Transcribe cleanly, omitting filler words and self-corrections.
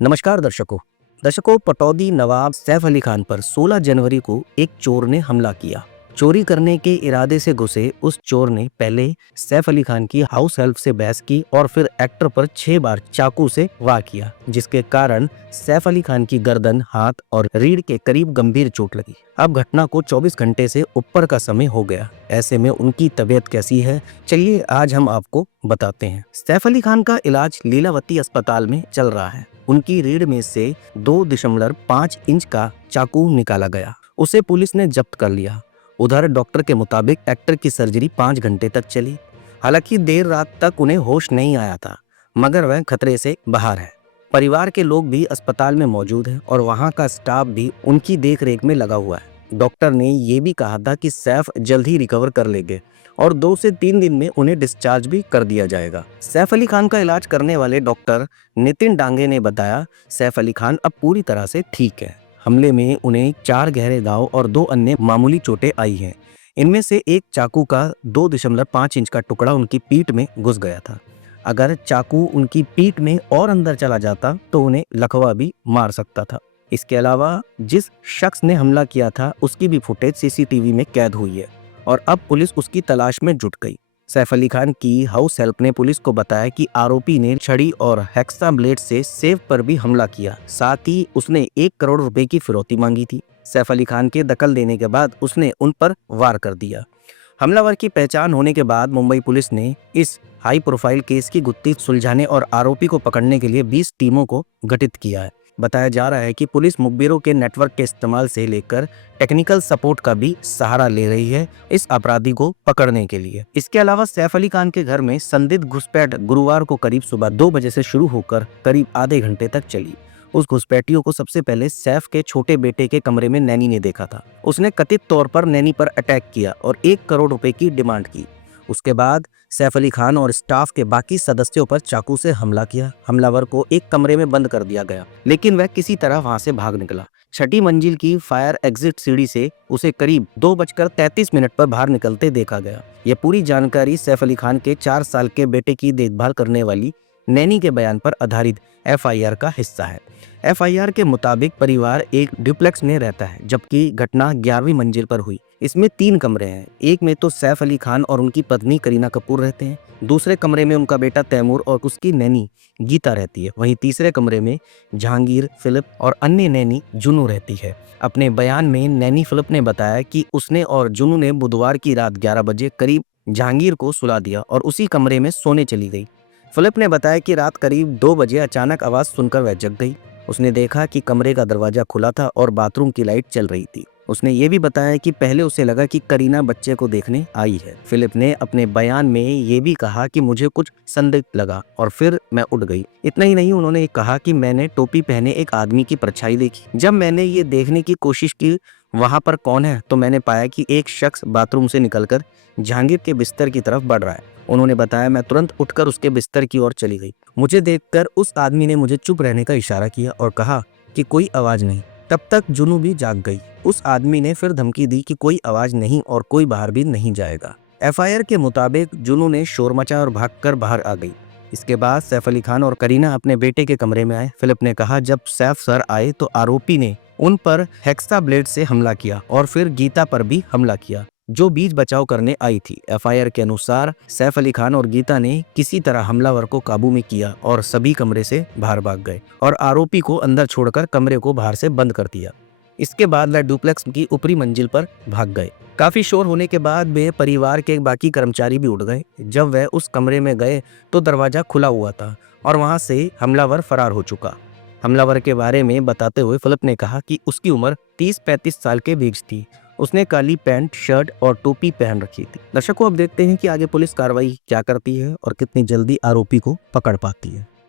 नमस्कार दर्शकों पटौदी नवाब सैफ अली खान पर 16 जनवरी को एक चोर ने हमला किया। चोरी करने के इरादे से घुसे उस चोर ने पहले सैफ अली खान की हाउस हेल्प से बहस की और फिर एक्टर पर 6 बार चाकू से वार किया, जिसके कारण सैफ अली खान की गर्दन, हाथ और रीढ़ के करीब गंभीर चोट लगी। अब घटना को 24 घंटे से ऊपर का समय हो गया। ऐसे में उनकी तबीयत कैसी है, चलिए आज हम आपको बताते हैं। सैफ अली खान का इलाज लीलावती अस्पताल में चल रहा है। उनकी रीढ़ में से 2.5 इंच का चाकू निकाला गया। उसे पुलिस ने जब्त कर लिया। उधर डॉक्टर के मुताबिक एक्टर की सर्जरी 5 घंटे तक चली। हालांकि देर रात तक उन्हें होश नहीं आया था, मगर वह खतरे से बाहर है। परिवार के लोग भी अस्पताल में मौजूद हैं और वहां का स्टाफ भी उनकी देखरेख में लगा हुआ है। डॉक्टर ने ये भी कहा था कि सैफ जल्द ही रिकवर कर लेंगे और 2 से 3 दिन में उन्हें डिस्चार्ज भी कर दिया जाएगा। सैफ अली खान का इलाज करने वाले डॉक्टर नितिन डांगे ने बताया, सैफ अली खान अब पूरी तरह से ठीक है। हमले में उन्हें 4 गहरे घाव और 2 अन्य मामूली चोटें आई हैं। इनमें से एक चाकू का 2.5 इंच का टुकड़ा उनकी पीठ में घुस गया था। अगर चाकू उनकी पीठ में और अंदर चला जाता तो उन्हें लकवा भी मार सकता था। इसके अलावा जिस शख्स ने हमला किया था उसकी भी फुटेज सीसीटीवी में कैद हुई है और अब पुलिस उसकी तलाश में जुट गई। सैफ अली खान की हाउस हेल्प ने पुलिस को बताया कि आरोपी ने छड़ी और हेक्सा ब्लेड से सैफ पर भी हमला किया। साथ ही उसने 1 करोड़ रुपए की फिरौती मांगी थी। सैफ अली खान के दखल देने के बाद उसने उन पर वार कर दिया। हमलावर की पहचान होने के बाद मुंबई पुलिस ने इस हाई प्रोफाइल केस की गुत्थी सुलझाने और आरोपी को पकड़ने के लिए 20 टीमों को गठित किया है। बताया जा रहा है कि पुलिस मुखबिरों के नेटवर्क के इस्तेमाल से लेकर टेक्निकल सपोर्ट का भी सहारा ले रही है इस अपराधी को पकड़ने के लिए। इसके अलावा सैफ अली खान के घर में संदिग्ध घुसपैठ गुरुवार को करीब सुबह 2 बजे से शुरू होकर करीब आधे घंटे तक चली। उस घुसपैठियों को सबसे पहले सैफ के छोटे बेटे के कमरे में नैनी ने देखा था। उसने कथित तौर पर नैनी पर अटैक किया और 1 करोड़ रुपए की डिमांड की। उसके बाद सैफ अली खान और स्टाफ के बाकी सदस्यों पर चाकू से हमला किया। हमलावर को एक कमरे में बंद कर दिया गया, लेकिन वह किसी तरह वहां से भाग निकला। 6ठी मंजिल की फायर एग्जिट सीढ़ी से उसे करीब 2:33 पर बाहर निकलते देखा गया। यह पूरी जानकारी सैफ अली खान के 4 साल के बेटे की देखभाल करने वाली नैनी के बयान पर आधारित एफआईआर का हिस्सा है। एफआईआर के मुताबिक परिवार एक डुप्लेक्स में रहता है, जबकि घटना 11वीं मंजिल पर हुई। इसमें 3 कमरे हैं। एक में तो सैफ अली खान और उनकी पत्नी करीना कपूर रहते हैं। दूसरे कमरे में उनका बेटा तैमूर और उसकी नैनी गीता रहती है। वहीं तीसरे कमरे में जहांगीर, फिलिप और अन्य नैनी जुनू रहती है। अपने बयान में नैनी फिलिप ने बताया कि उसने और जुनू ने बुधवार की रात 11 बजे करीब जहांगीर को सुला दिया और उसी कमरे में सोने चली गई। फिलिप ने बताया कि रात करीब 2 बजे अचानक आवाज सुनकर वह जग गई। उसने देखा कि कमरे का दरवाजा खुला था और बाथरूम की लाइट चल रही थी। उसने ये भी बताया कि पहले उसे लगा कि करीना बच्चे को देखने आई है। फिलिप ने अपने बयान में ये भी कहा कि मुझे कुछ संदिग्ध लगा और फिर मैं उठ गई। इतना ही नहीं, उन्होंने कहा कि मैंने टोपी पहने एक आदमी की परछाई देखी। जब मैंने ये देखने की कोशिश की वहां पर कौन है, तो मैंने पाया कि एक शख्स बाथरूम से निकलकर जहांगीर के बिस्तर की तरफ बढ़ रहा है। उन्होंने बताया, मैं तुरंत उठकर उसके बिस्तर की ओर चली गई। मुझे देखकर उस आदमी ने मुझे चुप रहने का इशारा किया और कहा कि कोई आवाज नहीं। तब तक जुनू भी जाग गई। उस आदमी ने फिर धमकी दी कि कोई आवाज नहीं और कोई बाहर भी नहीं जाएगा। एफआईआर के मुताबिक जुनू ने शोर मचा और भागकर बाहर आ गई। इसके बाद सैफ अली खान और करीना अपने बेटे के कमरे में आए। फिलिप ने कहा, जब सैफ सर आए तो आरोपी ने उन पर हेक्सा ब्लेड से हमला किया और फिर गीता पर भी हमला किया, जो बीच बचाव करने आई थी। एफआईआर के अनुसार सैफ अली खान और गीता ने किसी तरह हमलावर को काबू में किया और सभी कमरे से बाहर भाग गए और आरोपी को अंदर छोड़कर कमरे को बाहर से बंद कर दिया। इसके बाद वह डुप्लेक्स की ऊपरी मंजिल पर भाग गए। काफी शोर होने के बाद वे परिवार के बाकी कर्मचारी भी उठ गए। जब वह उस कमरे में गए तो दरवाजा खुला हुआ था और वहां से हमलावर फरार हो चुका। हमलावर के बारे में बताते हुए फिलिप ने कहा कि उसकी उम्र 30-35 साल के बीच थी। उसने काली पैंट, शर्ट और टोपी पहन रखी थी। दर्शकों, अब देखते हैं कि आगे पुलिस कार्रवाई क्या करती है और कितनी जल्दी आरोपी को पकड़ पाती है।